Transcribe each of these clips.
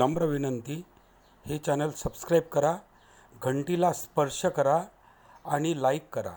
नम्र विनंती, हे चॅनल सबस्क्राईब करा, घंटीला स्पर्श करा आणि लाईक करा.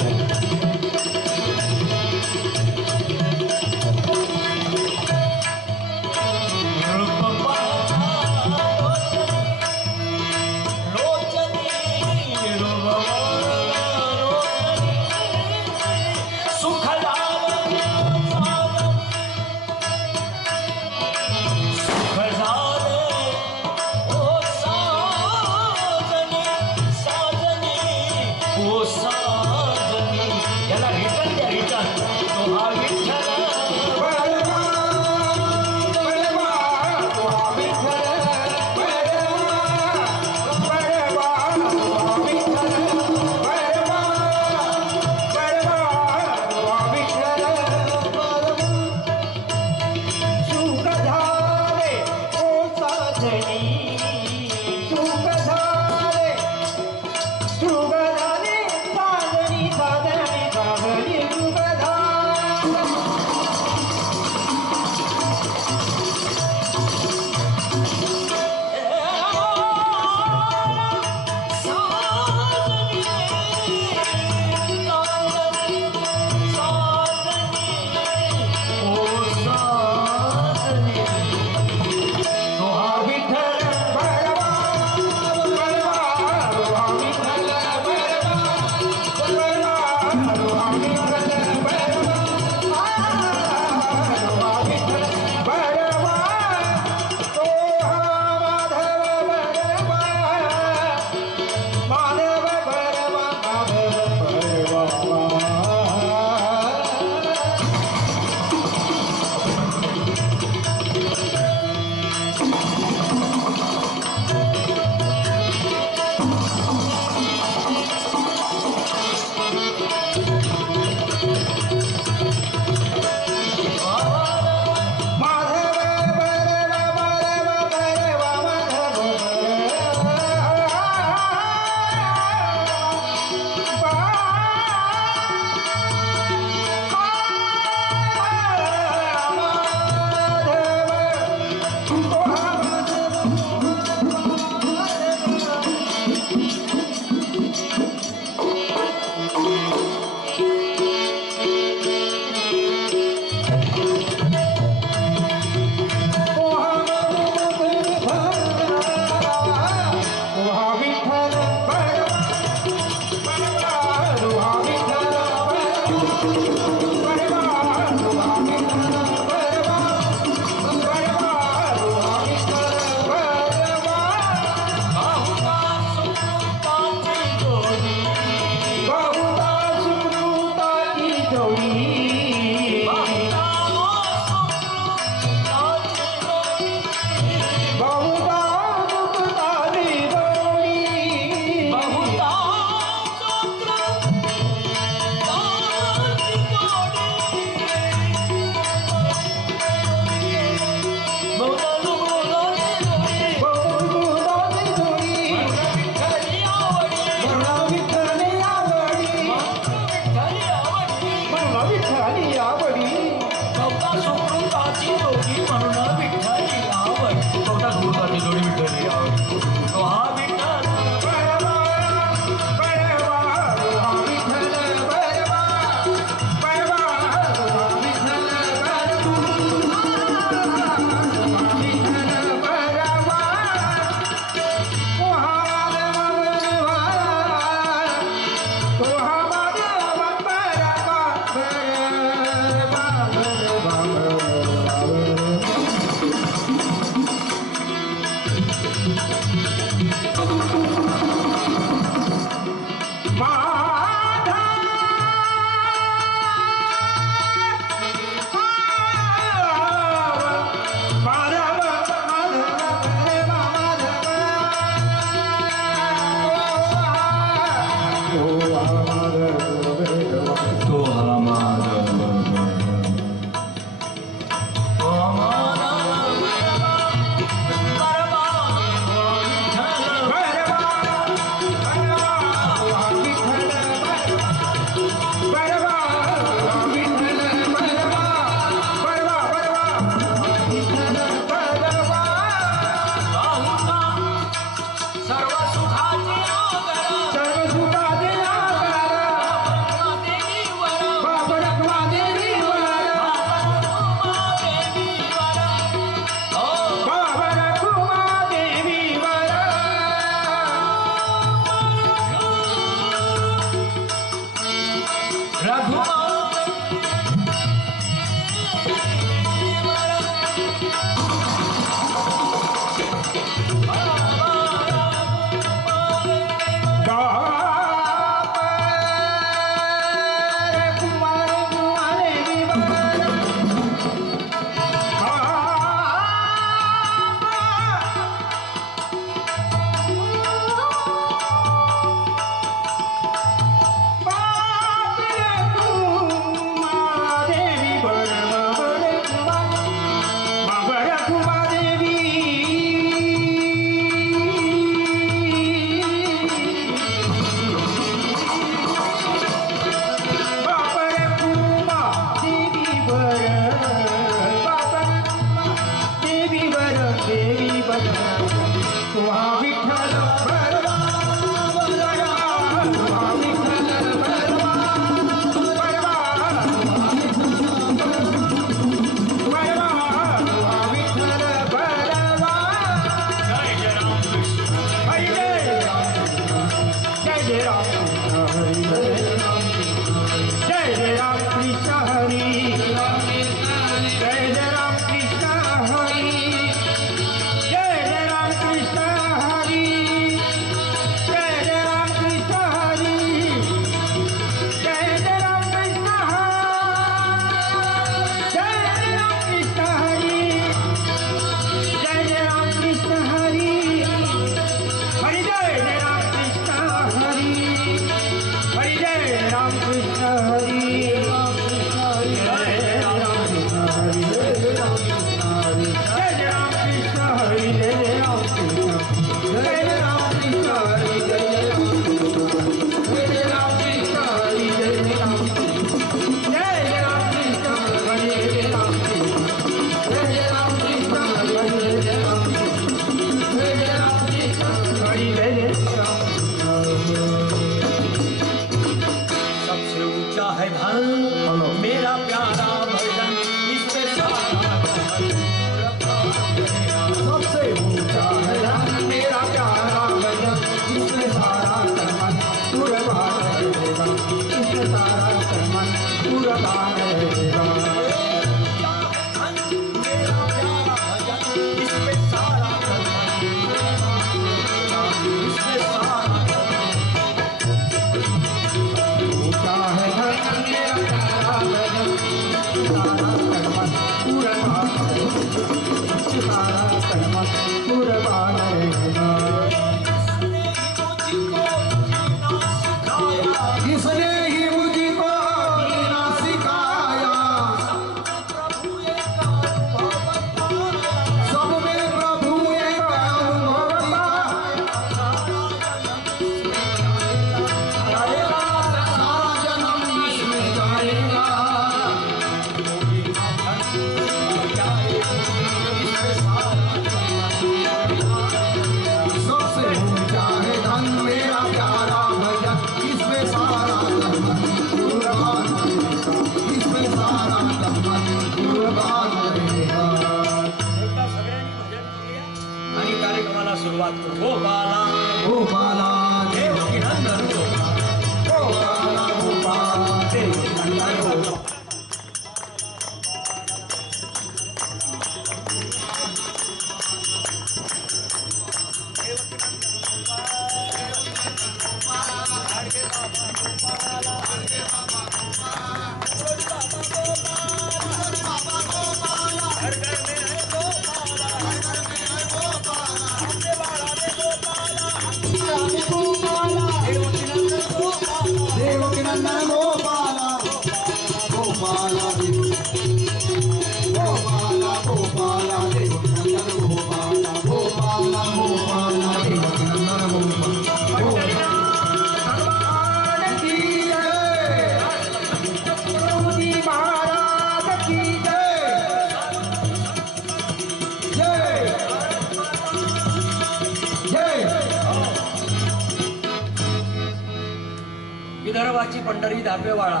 विदर्भाची पंढरी धापेवाळा,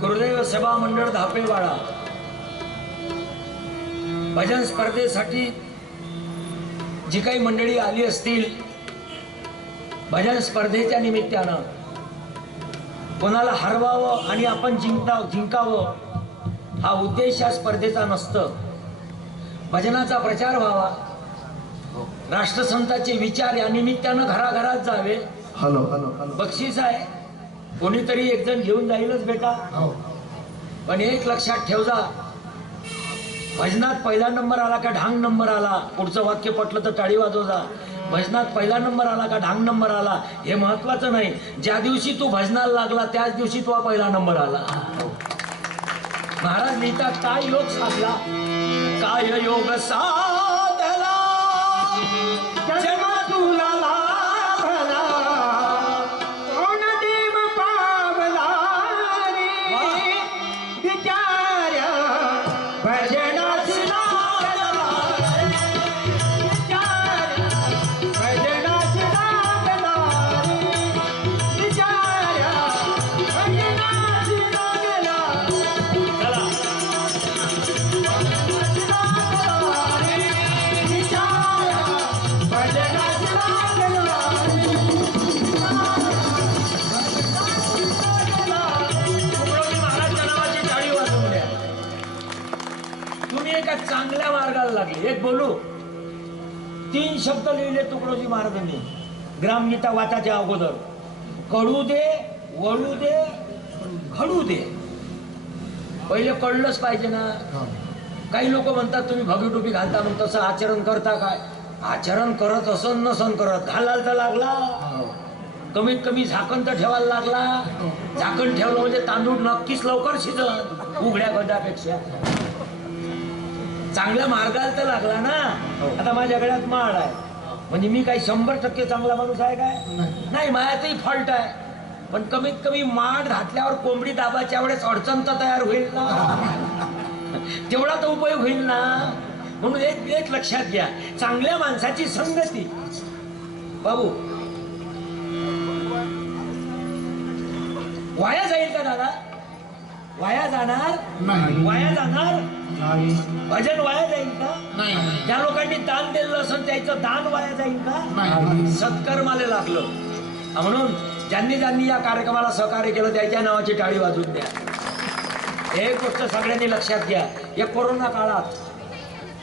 गुरुदेव सभा मंडळ धापेवाळा भजन स्पर्धेसाठी जी काही मंडळी आली असतील, भजन स्पर्धेच्या निमित्तानं कोणाला हरवावं आणि आपण जिंकावं हा उद्देश या स्पर्धेचा नसतं. भजनाचा प्रचार व्हावा, राष्ट्रसंतांचे विचार या निमित्तानं घराघरात जावे. बक्षीस आहे, कोणीतरी एक जण घेऊन जाईलच बेटा. पण एक लक्षात ठेव जा, भजनात पहिला नंबर आला का ढांग नंबर आला, पुढचं वाक्य पटलं तर टाळी वाजव जा. भजनात पहिला नंबर आला का ढांग नंबर आला हे महत्वाचं नाही. ज्या दिवशी तू भजनाला लागला त्याच दिवशी तुझा पहिला नंबर आला. महाराज लिहितात, काय योग साधला, काय योग साधला जन्म तुला लाभला, कोण देव पावला रे विचार भजनाची लागला. लागली. एक बोलू, 3 शब्द लिहिले तुकडोजी महाराजांनी ग्रामगीता वाचाच्या अगोदर. कळू दे, वळू दे, घडू दे. पहिले कळलंच पाहिजे ना. काही लोक म्हणतात तुम्ही भगवी टोपी घालता, मग तसं आचरण करता काय? आचरण करत असन नसन करत, घालायला तर लागला. कमीत कमी झाकण तर ठेवायला लागला. झाकण ठेवलं म्हणजे तांदूळ नक्कीच लवकर शिजत उघड्या गदापेक्षा. चांगल्या मार्गाला तर लागला ना. आता माझ्या गळ्यात माळ आहे म्हणजे मी काही 100% चांगला माणूस आहे काय? नाही, माझ्यातही फॉल्ट आहे. पण कमीत कमी माळ घातल्यावर कोंबडी दाबाच्या वेळेस अडचण तर तयार होईल ना. तेवढा तर उपयोग होईल ना. म्हणून एक लक्षात घ्या, चांगल्या माणसाची संगती. बाबू वाया जाईल का दादा? वाया जाणार नाही. वाया जाणार नाही. भजन वाया जाईल का? नाही. ज्या लोकांनी दान दिलं असेल त्याचं दान वाया जाईल का? नाही. सत्कर्माला लागलं. म्हणून ज्यांनी ज्यांनी या कार्यक्रमाला सहकार्य केलं त्याच्या नावाची टाळी वाजून द्या. एक गोष्ट सगळ्यांनी लक्षात घ्या, या कोरोना काळात,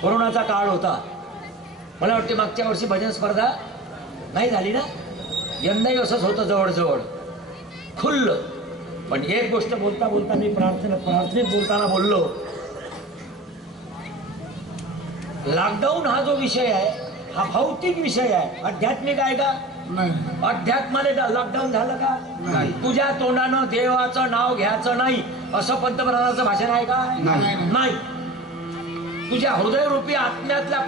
कोरोनाचा काळ होता, मला वाटते मागच्या वर्षी भजन स्पर्धा नाही झाली ना. यंदाही असंच होतं जवळजवळ खुल्लं. पण एक गोष्ट बोलता बोलता मी प्रार्थनेत बोलताना बोललो, लॉकडाऊन हा जो विषय आहे हा भौतिक विषय आहे, आध्यात्मिक आहे का? नाही. अध्यात्माला लॉकडाऊन झालं का? नाही. तुझ्या तोंडानं देवाचं नाव घ्यायचं नाही असं पंतप्रधानाचं भाषण आहे का? नाही. तुझ्या हृदयरूपी आत्म्यातल्या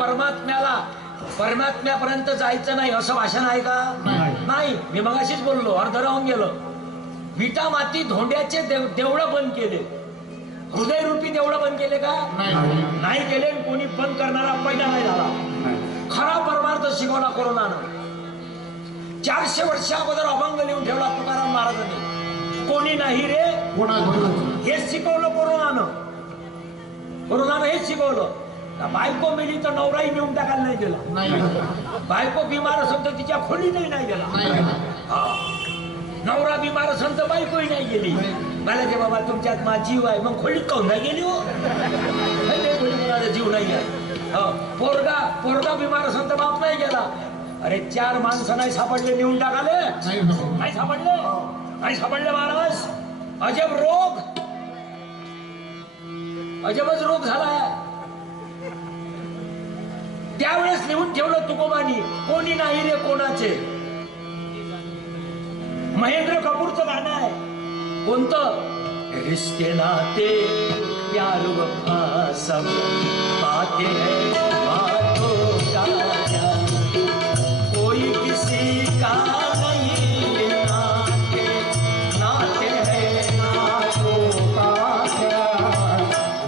परमात्म्यापर्यंत जायचं नाही असं भाषण आहे का? नाही. मी मगाशीच बोललो, अर्ध राहून गेलं. विटा माती धोंड्याचे देवळं बंद केले, हृदयरूपी देवळं बंद केले का? नाही केले. कोणी बंद करणारा पैदा नाही झाला. खरा परमार्थ शिकवला कोरोनानं. 400 वर्षा अगोदर अभंग लिहून ठेवला तुकाराम महाराजांनी, कोणी नाही रे हेच शिकवलं कोरोनानं. कोरोनानं हेच शिकवलं. बायको मिली तर नवराही नेऊन टाकायला नाही गेला. बायको बिमार असेल तर तिच्या खोलीतही नाही गेला. नवरा बिमार असेल तर बायकोही नाही गेली. मला जे बाबा तुमच्यात माझा जीव आहे, मग खोलीत काहून नाही गेली हो? खोलीत जीव नाही आहे. पोरगा बिमार असेल तर बाप नाही गेला. अरे 4 माणसं नाही सापडले नेऊन टाकाले? नाही सापडले. नाही सापडले महाराज. अजबच रोग झाला. त्यावेळेस लिहून ठेवलं तुकोबानी, कोणी नाही रे कोणाचे. महेंद्र कपूरचं गाणं आहे. कोणतं? रिश्ते नाते प्यार वफा सब बातें हैं बातों का क्या, कोई किसी का नहीं नाते हैं नातों का क्या,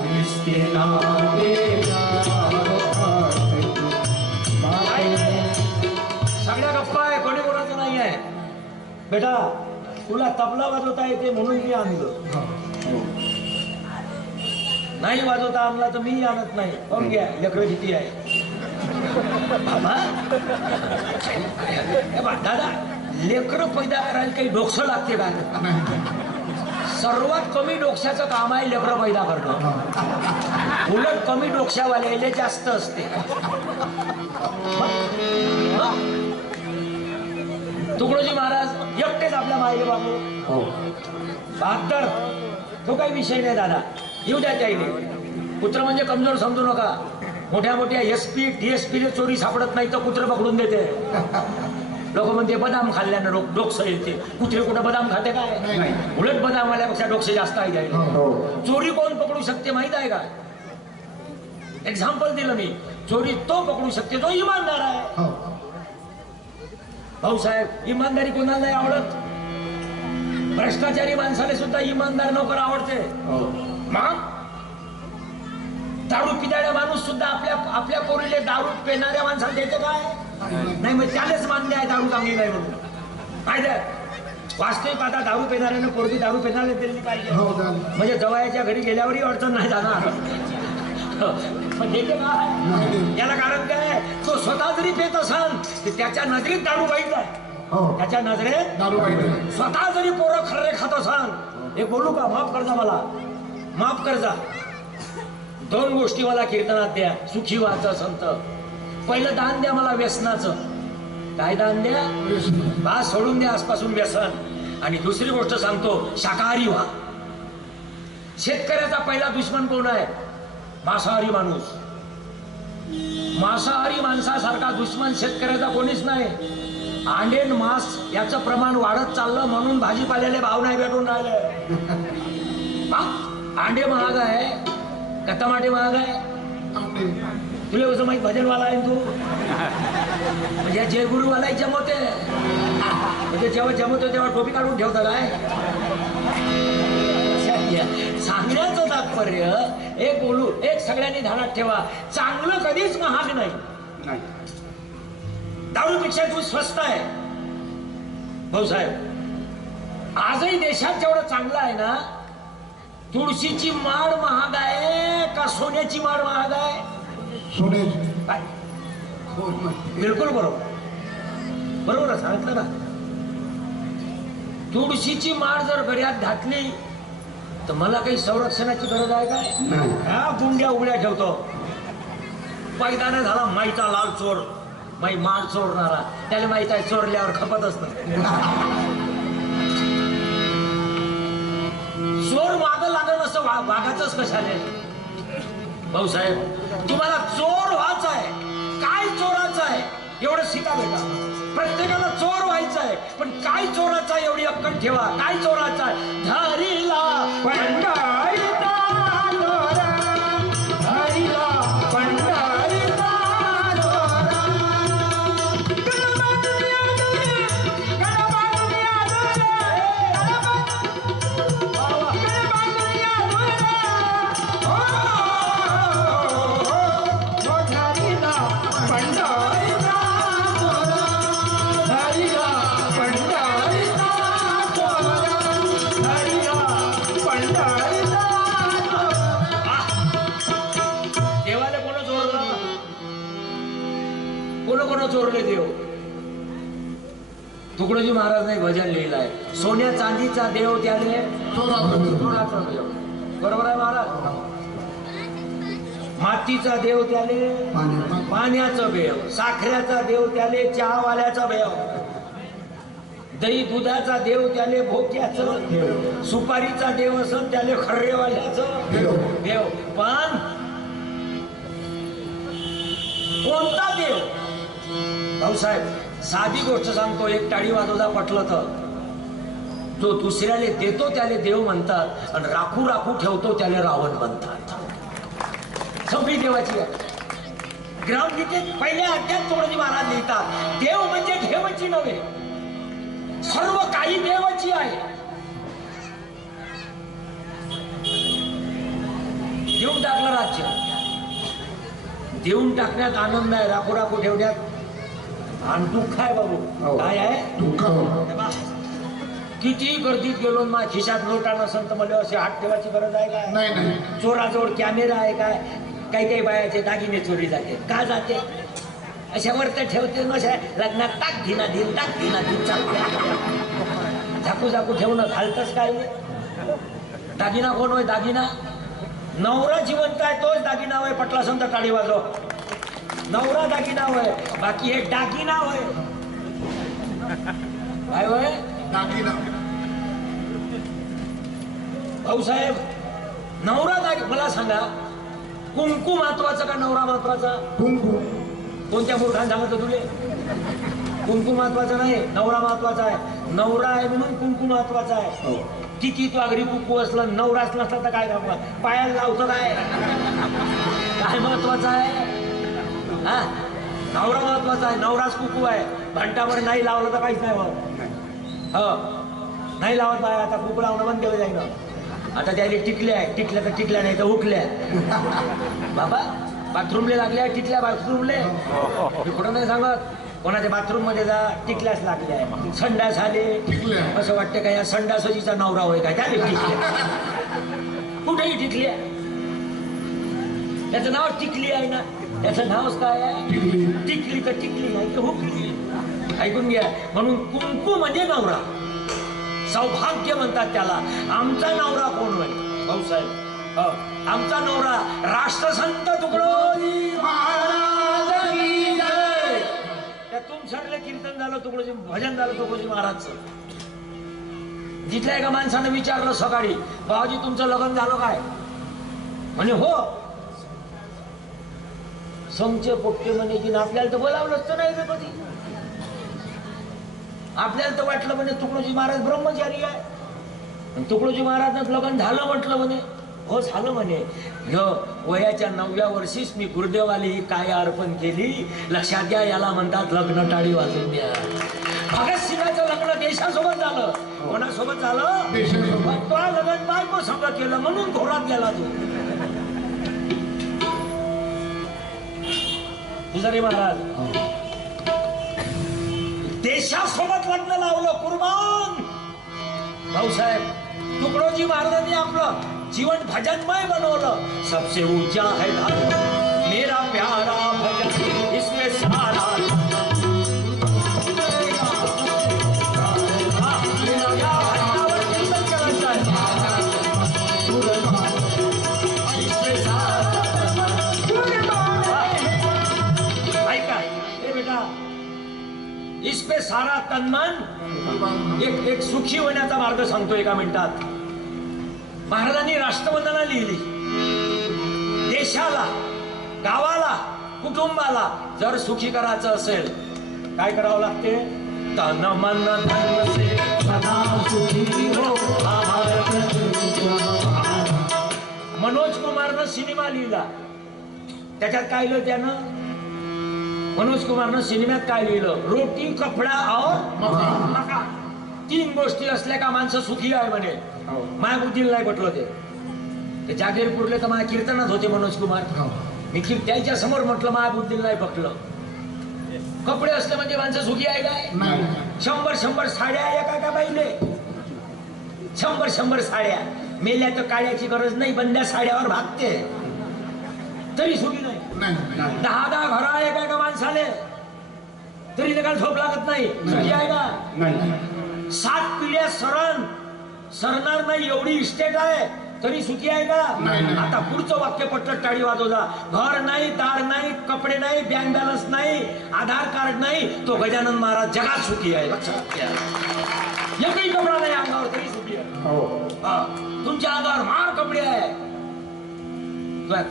रिश्ते नाते सगळ्या गप्पा आहे, कोणी कोणाचं नाही आहे. बेटा तुला तबला वाजवता येते म्हणून मी आणलं, नाही वाजवता आणला तर मी आणत नाही. कोण घ्या, लेकरं किती आहे बाबा. दादा लेकरं पैदा करायला काही डोकसं लागते का? सर्वात कमी डोक्याचं काम आहे लेकरं पैदा करणं. उलट कमी डोक्यावाले जास्त असते. तुकडोजी महाराज एकटेच आपल्या मायले बाबू 72. तो काही विषय नाही दादा, येऊ द्या त्याईले. कुत्र म्हणजे कमजोर समजू नका. मोठ्या मोठ्या SP DSP चोरी सापडत नाही तर कुत्र पकडून देते. लोक म्हणते बदाम खाल्ल्यानं डोकसं येते. कुत्रे कुठं बदाम खाते काय? उलट बदाम आल्यापेक्षा डोकसे जास्त आहे जाईल. चोरी कोण पकडू शकते माहित आहे का? एक्झाम्पल दिलं मी. चोरी तो पकडू शकते जो इमानदार आहे. भाऊसाहेब इमानदारी कोणाला नाही आवडत? भ्रष्टाचारी माणसाला सुद्धा इमानदार नोकर आवडते. मग दारू पिणाऱ्या माणूस सुद्धा आपल्या पोरीले दारू पिणाऱ्या माणसाला देते काय? नाही. मग त्यालाच मान्य आहे दारू चांगली नाही म्हणून. माहिती आहे वास्तविक आता दारू पिणाऱ्याने पोरगी दारू पिणाऱ्या दिली पाहिजे, म्हणजे जवळच्या घरी गेल्यावरही अडचण नाही जाणार. याला कारण काय? तो स्वतः जरी पेत असाल तर त्याच्या नजरेत दारू वाईट आहे. त्याच्या नजरेत दारू वाईट. स्वतः जरी पोरं खर्रे खात असाल, हे बोलू का? माफ कर जा, मला माफ कर जा. 2 गोष्टी मला कीर्तनात द्या, सुखी व्हायचं संत. पहिलं दान द्या मला व्यसनाचं. काय दान द्या? बा सोडून द्या आजपासून व्यसन. आणि दुसरी गोष्ट सांगतो, शाकाहारी व्हा. शेतकऱ्याचा पहिला दुश्मन कोण आहे? मांसाहारी माणूस. मांसाहारी माणसासारखा दुश्मन शेतकऱ्याचा कोणीच नाही. अंडे मांस याचं प्रमाण वाढत चाललं म्हणून भाजीपाल्याला भाव नाही भेटून राहिले. अंडे महाग आहे का टमाटे महाग आहे? तुला कसं माहित? भजनवाला आहे तू म्हणजे जयगुरुवाला जमवते म्हणजे जेव्हा जमवतो तेव्हा टोपी काढून ठेवता काय? सांगण्याचं तात्पर्य एक बोलू, एक सगळ्यांनी ध्यानात ठेवा, चांगलं कधीच महाग नाही. दारूपेक्षा तू स्वस्त आहे भाऊसाहेब. आजही देशात जेवढं चांगलं आहे ना, तुळशीची माळ महाग आहे का सोन्याची माळ महाग आहे? सोन्याची. बिलकुल बरोबर, बरोबर सांगितलं ना. तुळशीची माळ जर गळ्यात घातली तर मला काही संरक्षणाची गरज आहे काय? ह्या गुंड्या उघड्या ठेवतो. पैदाना झाला माईचा लाल चोर, माई माळ चोरणारा, त्याला माहित आहे चोरल्यावर खपतच नाही. चोर माग लागत असं वाघाचंच कशाने? भाऊसाहेब, तुम्हाला चोर व्हायचं आहे, काय चोराचं आहे एवढं शिका बेटा. प्रत्येकाला चोर व्हायचं आहे, पण काय चोराचं आहे एवढी अक्कल ठेवा. काय चोराचं आहे? धरीला पंढरीचा दोरा, धरीला पंढरीचा दोरा. चोरले देव. तुकडोजी महाराज ने भजन लिहिलं आहे, सोन्या चांदीचा देव त्याने चोराचा देव. बरोबर आहे महाराज? मातीचा देव त्याने पाण्याचं बेव, साखऱ्याचा देव त्याने चहावाल्याचा बेव, दही दुधाचा देव त्याने भोक्याचं, सुपारीचा देव असं त्याने खर्रेवाल्याचं देव. पण कोणता देव? भाऊसाहेब, साधी गोष्ट सांगतो, एक टाळी वाजवता पटलं तर जो दुसऱ्याला देतो त्याला देव म्हणतात, आणि राखू राखू ठेवतो त्याला रावण म्हणतात. सगळी देवाची आहे. ग्रामगीतेत पहिल्या अध्यात तुकडोजी महाराज लिहितात, देव म्हणजे ठेवाची नव्हे, सर्व काही देवाची आहे. देऊन टाकलं राज्य, देऊन टाकण्यात आनंद आहे, राखू राखू ठेवण्यात आणि दुःख आहे बाबू. काय आहे? किती गर्दीत गेलो, माझ्या खिशात नोटा नसेल तर मला असे हात ठेवायची गरज आहे काय? नाही. चोराजवळ कॅमेरा आहे काय? काही काही बायाचे दागिने चोरी जाते. का जाते? अशावर तर ठेवते नशा लग्नात टाक घिना दिन, टाक घिना दिन चालते. झाकू झाकू ठेवणं घालतच काय? दागिना कोण होय? दागिना नवरा जिवंत आहे तोच दागिना होय. पटला संत टाळी वाजव. नवरा दागिना होय, बाकी हे दागिना होय. काय होय? दागिना. भाऊसाहेब, नवरा दागिना. मला सांगा, कुंकू महत्वाचा का नवरा महत्वाचा? कुंकू. कोणत्या मूर्खाने सांगतो तुले? कुंकू महत्वाचा नाही, नवरा महत्वाचा आहे. नवरा आहे म्हणून कुंकू महत्वाचा आहे. किती तू अगदी कुंकू असलं, नवराच नसला तर काय काम? पायाला लावतं काय? काय महत्वाचं आहे? हा, नवरा महत्वाचा आहे. नवराच कुंकू आहे. घंटाभर नाही लावलं तर काहीच नाही. हो, नाही लावत बाय. आता कुंकू लावणं बंद केलं जाईल. आता त्याला टिकल्या आहे, टिकल्या तर टिकल्या नाही तर हुकल्या. बाबा बाथरूमले लागल्या, टिकल्या बाथरूमले. मी कुठं नाही सांगत, कोणाच्या बाथरूम मध्ये जा, टिकल्याच लागल्या. संडास आले, असं वाटतं का या संडासजीचा नवरा होय का? त्याने टिकल्या. कुठेही टिकल्या. त्याचं नाव टिकली आहे ना. त्याचं नावच काय आहे? टिकली तर टिकली, नाही तर हुकली. ऐकून घ्या. म्हणून कुंकू म्हणजे नवरा, सौभाग्य म्हणतात त्याला. आमचा नवरा कोण होय भाऊसाहेब? आमचा नवरा राष्ट्रसंत तुकडोजी महाराज की जय. त्या तुमच्याकडले कीर्तन झालं तुकडोजी, भजन झालं तुकडोजी महाराजचं. जिथल्या एका माणसानं विचारलं सकाळी, बाबाजी तुमचं लग्न झालं काय? म्हणे हो. समचे पोट्टे म्हणे की आपल्याला तर बोलावलंच तर नाही रे कधी. आपल्याला तर वाटलं म्हणे तुकडोजी महाराज ब्रह्मचारी आहे. तुकडोजी महाराजनं लग्न झालं म्हटलं म्हणे. हो झालं म्हणे. वयाच्या 9व्या वर्षीच मी गुरुदेवाला ही काय अर्पण केली. लक्षात घ्या, याला म्हणतात लग्न टाळी वाजून द्या. भगतसिंगाचं लग्न देशासोबत झालं. कोणासोबत झालं? देशासोबत. तो लग्न बायको संग केलं म्हणून घोरात गेला तो. पुजारी महाराज देशासोबत लग्न लावलं. कुर्बान भाऊसाहेब तुकडोजी महाराजांनी आपलं जीवन भजनमय बनवलं. सबसे ऊंचा है धर्म मेरा प्यारा भजन इसमें सारा इसपे सारा तन्मन. एक सुखी होण्याचा मार्ग सांगतो एका मिनिटात. महाराजांनी राष्ट्रवंदना लिहिली. देशाला, गावाला, कुटुंबाला जर सुखी करायचं असेल काय करावं लागते? तन मन धन से सदा सुखी हो. मनोज कुमारनं सिनेमा लिहिला. त्याच्यात काय लिहिलं त्यानं? मनोज कुमारनं सिनेमात काय लिहिलं? रोटी, कपडा और मका. 3 गोष्टी असल्या का माणसं सुखी आहे म्हणे. माया बुद्धीला नाही पटलं ते जागीर पुरले तर माझ्या कीर्तनात होते मनोज कुमार. मी त्याच्या समोर म्हटलं माया बुद्धीला नाही पटलं. कपडे असले म्हणजे माणसं सुखी आहे काय? 100 साड्या एका का बाईले. 100 साड्या मेल्या तर काढ्याची गरज नाही. बंद्या साड्यावर भागते तरी सुखी नाही. 10 घरा आहे का माणसाले तरी त्याला झोप लागत नाही. सुखी आहे का? 7 पिढ्या सरणार नाही एवढी इस्टेट आहे तरी सुखी आहे का? आता पुढचं वाक्य पटत टाळी वाजवला. घर नाही, दार नाही, कपडे नाही, बँक बॅलन्स नाही, आधार कार्ड नाही, तो गजानन महाराज जगात सुखी आहे. लक्षात घ्या. एकही कपडा नाही अंगावर तरी सुखी आहे. तुमच्या अंगावर मार कपडे आहे.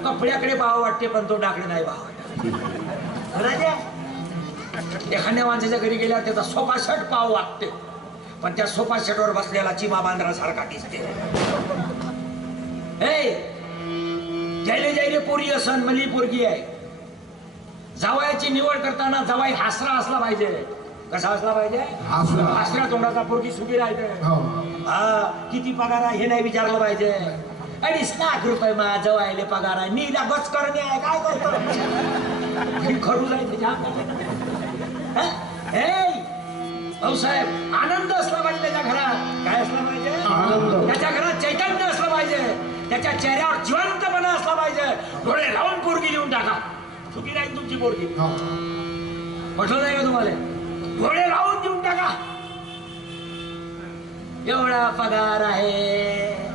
कपड्याकडे पाहावं वाटते पण तो डाकडे नाही पाहावं. एखाद्या माणसाच्या घरी गेल्यावर त्याचा सोफा सेट पाहावं वाटते पण त्या सोफा सेटवर बसलेला चिमा बांधरासारखा दिसते. जैले पोरी असन मली पोरगी आहे. जावयाची निवड करताना जावाई हासरा असला पाहिजे. कसा असला पाहिजे? हासऱ्या तोंडाचा पोरगी सुखी राहते. किती पगार आहे हे नाही विचारलं पाहिजे. 2.5 लाख रुपये माझ्या जवायले पगार आहे. नीला गच करणे आहे. काय करतो खरू जायचं. भाऊसाहेब आनंद असला पाहिजे त्याच्या घरात. काय असला पाहिजे? त्याच्या घरात चैतन्य असलं पाहिजे. त्याच्या चेहऱ्यावर जिवंतपणा असला पाहिजे. डोळे लावून पोरगी देऊन टाका सुखी राहील तुमची पोरगी. म्हटलं नाही का तुम्हाला? डोळे लावून देऊन टाका. एवढा पगार आहे.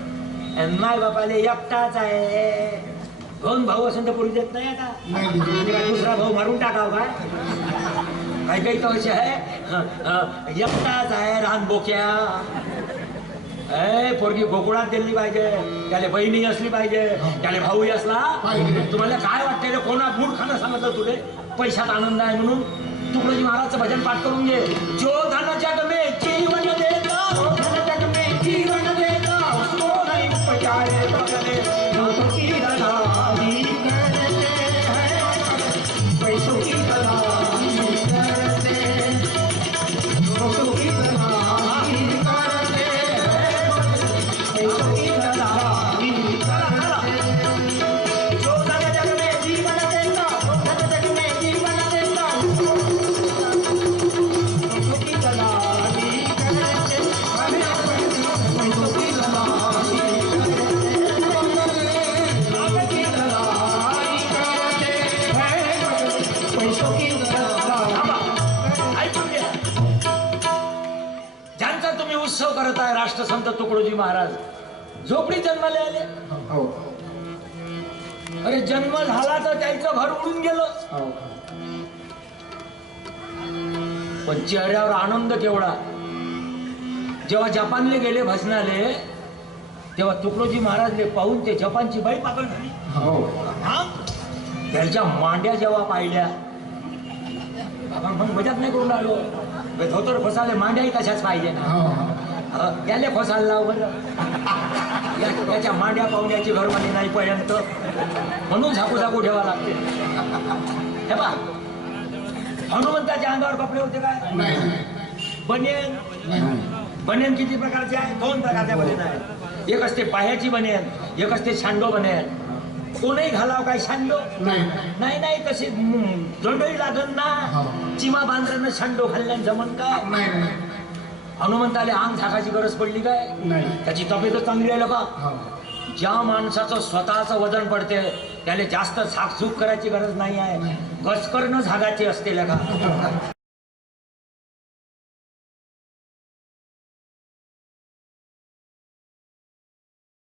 माय बापाले एकटाच आहे. 2 भाऊ असून तर पोरी देत नाही. आता दुसरा भाऊ मारून टाकाव काय? काही तर असे आहे. एकटाच आहे रानबोक्या. पोरगी गोकुळात दिली पाहिजे. त्याला बहिणी असली पाहिजे. त्याला भाऊही असला. तुम्हाला काय वाटतंय? कोणा मूर्खानं सांगितलं तुले पैशात आनंद आहे म्हणून? तुकडोजी महाराजचं भजन पाठ करून घे. जो धन जग में जीवन देता, धन जग में जीवन देता, उसको नहीं उपजाए बदले पैसों की दलाली करते हैं. पैसों की दलाली करते, पैसों की दलाली करते हैं. पैसों की दलाली करते. जो धन जग में जीवन देता, धन जग में जीवन देता, उसको पैसों की दलाली करते. पैसों की दलाली ज्यांचा तुम्ही उत्सव करत आहे राष्ट्रसंत तुकडोजी महाराज झोपडी जन्माला आले. अरे जन्म झाला तर त्याचं घर उडून गेलं, हो. पण चेहऱ्यावर आनंद केवढा. जेव्हा जपानले गेले भजनाले, तेव्हा तुकडोजी महाराजले पाहून ते जपानची बाई पागल झाली. हो. हा? त्यांच्या मांड्या जेव्हा पाहिल्या, आपण मग मजाक नाही करून आलो, धोतर फसाले मांड्याही तशाच पाहिजे ना. हो. त्याले फसायला लाव बरं. त्याच्या मांड्या पाहुण्याची घरवाली नाही पर्यंत, म्हणून झाकू झाकू ठेवा लागते. हे पा, हनुमंताच्या अंगावर कपडे होते काय? नाही. बनियन. नाही. बनियन किती प्रकारचे आहे? 2 प्रकारच्या बनियन आहेत. एक असते पायाची बनियन, एक असते शांडो बनियन. कोणही घालाव काय शांडो? नाही. नाही नाही, तशी दंडही लागन ना. हो. चिमा बांधल्यानं शांडो घालण्यान जमन काय? नाही. हनुमंताला अंग झाकायची गरज पडली काय? नाही. त्याची तब्येतच चांगली आहे का? हो. ज्या माणसाचं स्वतःचं वजन पडते त्याला जास्त झाकझूक करायची गरज नाही आहे. गचकरणं झागायची असते का?